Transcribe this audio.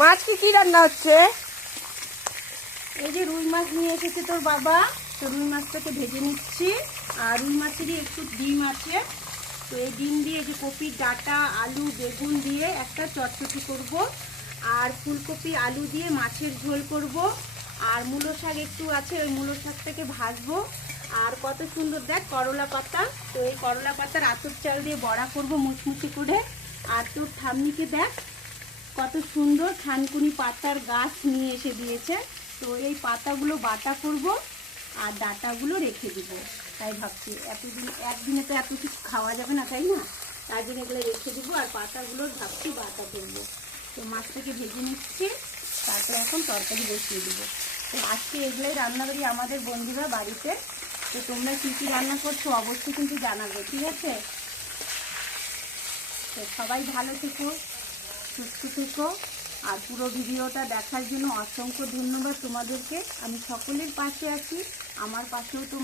মাছ কি রান্না হচ্ছে? এই যে রুই মাছ নিয়ে এসেছে তোর বাবা, তো রুই মাছটাকে ভেজে নিচ্ছি। আর রুই মাছেরই একটু ডিম আছে, তো এই ডিম দিয়ে যে কপির ডাঁটা, আলু, বেগুন দিয়ে একটা চটচটি করব। আর ফুলকপি আলু দিয়ে মাছের ঝোল করব। আর মূলো শাক একটু আছে, ওই মূলো শাকটাকে ভাজবো। আর কত সুন্দর দেখ করলা পাতা, তো এই করলা পাতার আতপ চাল দিয়ে বড়া করব মুচমুচি করে। আর তোর ঠাম্মিকে দেখ কত সুন্দর থানকুনি পাতার গাছ নিয়ে এসে দিয়েছে, তো এই পাতাগুলো বাটা করব আর ডাঁটাগুলো রেখে দিব। তাই ভাবছি এতদিন একদিনে তো এত কিছু খাওয়া যাবে না, তাই না? তার জন্য এগুলো রেখে দিব আর পাতাগুলোর ভাবছি বাটা করবো। তো মাছটাকে ভেজে নিচ্ছি, তারপরে এখন তরকারি বসিয়ে দেবো। তো আজকে এগুলোই রান্না করি আমাদের বন্ধুরা বাড়িতে। তো তোমরা কী কী রান্না করছো অবশ্যই কিন্তু জানাবে, ঠিক আছে? তো সবাই ভালো থেকো, সুস্থ থেকো। আর পুরো ভিডিওটা দেখার জন্য অসংখ্য ধন্যবাদ তোমাদেরকে। আমি সকলের পাশে আছি, আমার পাশেও তো